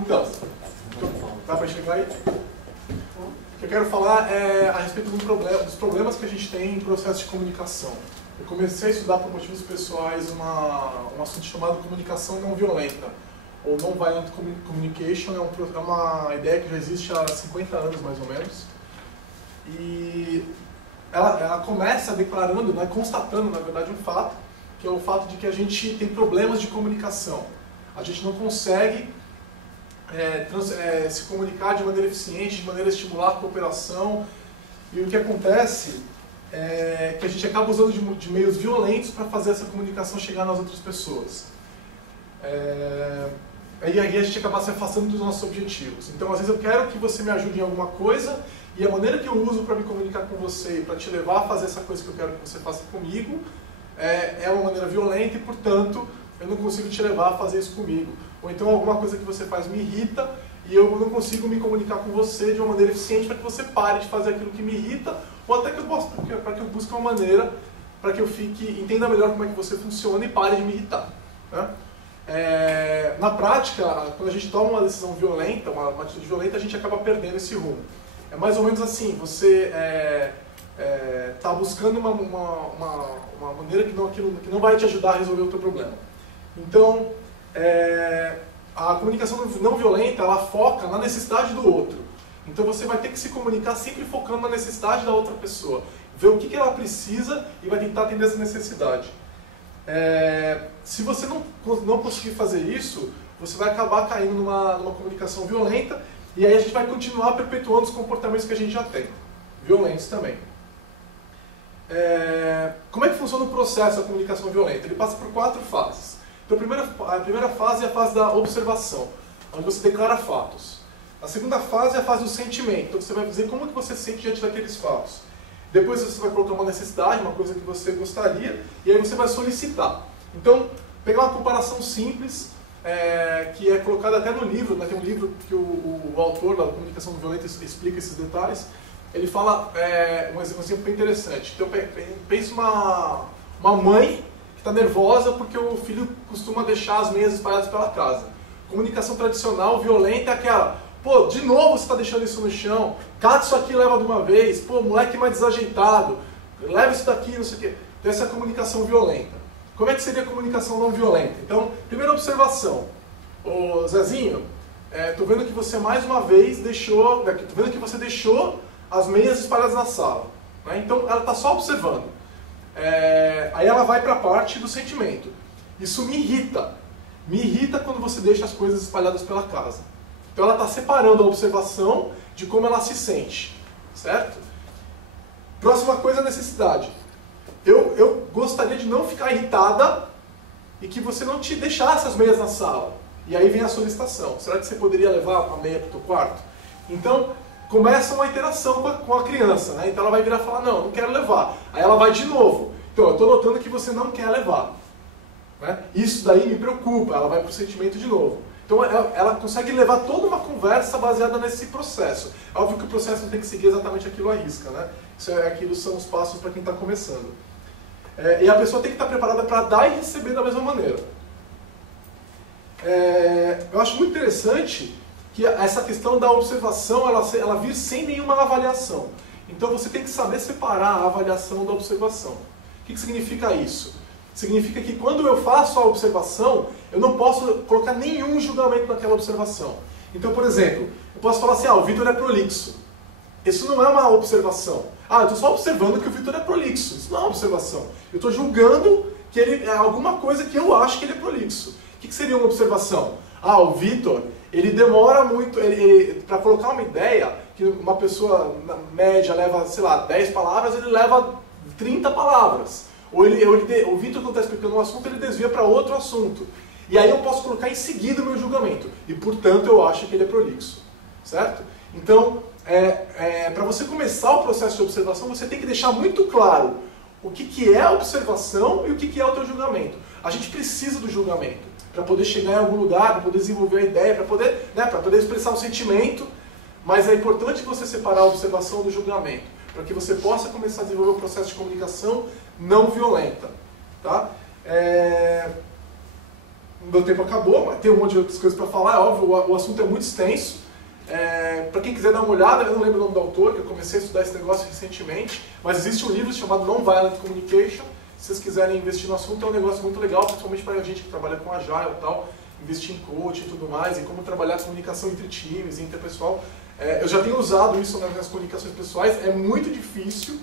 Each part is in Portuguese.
Então, dá para chegar aí? O que eu quero falar é a respeito dos problemas que a gente tem em processo de comunicação. Eu comecei a estudar por motivos pessoais um assunto chamado comunicação não violenta, ou Non-Violent Communication, é uma ideia que já existe há 50 anos mais ou menos. E ela começa declarando, né, constatando na verdade um fato, que é o fato de que a gente tem problemas de comunicação. A gente não consegue se comunicar de maneira eficiente, de maneira a estimular a cooperação. E o que acontece é que a gente acaba usando de meios violentos para fazer essa comunicação chegar nas outras pessoas. Aí a gente acaba se afastando dos nossos objetivos. Então, às vezes eu quero que você me ajude em alguma coisa, e a maneira que eu uso para me comunicar com você e para te levar a fazer essa coisa que eu quero que você faça comigo é uma maneira violenta e, portanto, eu não consigo te levar a fazer isso comigo. Ou então alguma coisa que você faz me irrita e eu não consigo me comunicar com você de uma maneira eficiente para que você pare de fazer aquilo que me irrita, ou até para que eu busque uma maneira para que eu entenda melhor como é que você funciona e pare de me irritar, né? Na prática, quando a gente toma uma decisão violenta, uma atitude violenta, a gente acaba perdendo esse rumo. É mais ou menos assim, você está buscando uma maneira que não vai te ajudar a resolver o teu problema. Então, a comunicação não violenta, ela foca na necessidade do outro. Então você vai ter que se comunicar sempre focando na necessidade da outra pessoa. Ver o que ela precisa e vai tentar atender essa necessidade. Se você não conseguir fazer isso, você vai acabar caindo numa comunicação violenta, e aí a gente vai continuar perpetuando os comportamentos que a gente já tem, violentos também. Como é que funciona o processo da comunicação violenta? Ele passa por 4 fases. Então a primeira fase é a fase da observação, onde você declara fatos. A segunda fase é a fase do sentimento, então você vai dizer como que você se sente diante daqueles fatos. Depois você vai colocar uma necessidade, uma coisa que você gostaria, e aí você vai solicitar. Então, pegar uma comparação simples, que é colocada até no livro, né? Tem um livro que o autor da comunicação não violenta explica esses detalhes. Ele fala um exemplo bem interessante. Então, pensa uma mãe que está nervosa porque o filho costuma deixar as meias espalhadas pela casa. Comunicação tradicional, violenta, é aquela: pô, de novo você está deixando isso no chão, cata isso aqui e leva de uma vez, pô, moleque mais desajeitado, leva isso daqui, não sei o quê. Então essa é a comunicação violenta. Como é que seria a comunicação não violenta? Então, primeira observação: ô Zezinho, tô vendo que você mais uma vez deixou as meias espalhadas na sala, né? Então ela está só observando. Aí ela vai para a parte do sentimento. Isso me irrita. Me irrita quando você deixa as coisas espalhadas pela casa. Então ela está separando a observação de como ela se sente, certo? Próxima coisa é a necessidade. Eu gostaria de não ficar irritada e que você não te deixasse as meias na sala. E aí vem a solicitação. Será que você poderia levar a meia para o teu quarto? Então começa uma interação com a criança, né? Então ela vai virar e falar: não quero levar. Aí ela vai de novo. Então eu estou notando que você não quer levar, né? Isso daí me preocupa. Ela vai para o sentimento de novo. Então ela consegue levar toda uma conversa baseada nesse processo. É óbvio que o processo não tem que seguir exatamente aquilo à risca, né? Aquilo são os passos para quem está começando. E a pessoa tem que estar preparada para dar e receber da mesma maneira. Eu acho muito interessante que essa questão da observação ela vir sem nenhuma avaliação. Então você tem que saber separar a avaliação da observação. O que significa isso? Significa que quando eu faço a observação, eu não posso colocar nenhum julgamento naquela observação. Então, por exemplo, eu posso falar assim: o Vitor é prolixo. Isso não é uma observação. Eu estou só observando que o Vitor é prolixo. Isso não é uma observação. Eu estou julgando que ele é alguma coisa que eu acho que ele é prolixo. O que seria uma observação? O Vitor, ele demora muito, para colocar uma ideia, que uma pessoa na média leva, sei lá, 10 palavras, ele leva 30 palavras. Ou o Vitor, quando está explicando um assunto, ele desvia para outro assunto. E aí eu posso colocar em seguida o meu julgamento. E, portanto, eu acho que ele é prolixo. Certo? Então, para você começar o processo de observação, você tem que deixar muito claro o que é a observação e o que é o teu julgamento. A gente precisa do julgamento para poder chegar em algum lugar, para poder desenvolver a ideia, para poder expressar um sentimento. Mas é importante você separar a observação do julgamento, para que você possa começar a desenvolver um processo de comunicação não violenta. Tá? meu tempo acabou, mas tem um monte de outras coisas para falar, é óbvio, o assunto é muito extenso. Para quem quiser dar uma olhada, eu não lembro o nome do autor, que eu comecei a estudar esse negócio recentemente, mas existe um livro chamado Nonviolent Communication. Se vocês quiserem investir no assunto, é um negócio muito legal, principalmente para a gente que trabalha com Agile e tal, investir em coaching e tudo mais, e como trabalhar a comunicação entre times e interpessoal. Eu já tenho usado isso nas minhas comunicações pessoais, é muito difícil,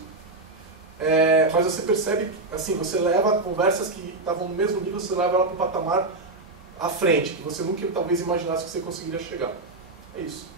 mas você percebe, assim, você leva conversas que estavam no mesmo nível, você leva ela para um patamar à frente, que você nunca talvez imaginasse que você conseguiria chegar. É isso.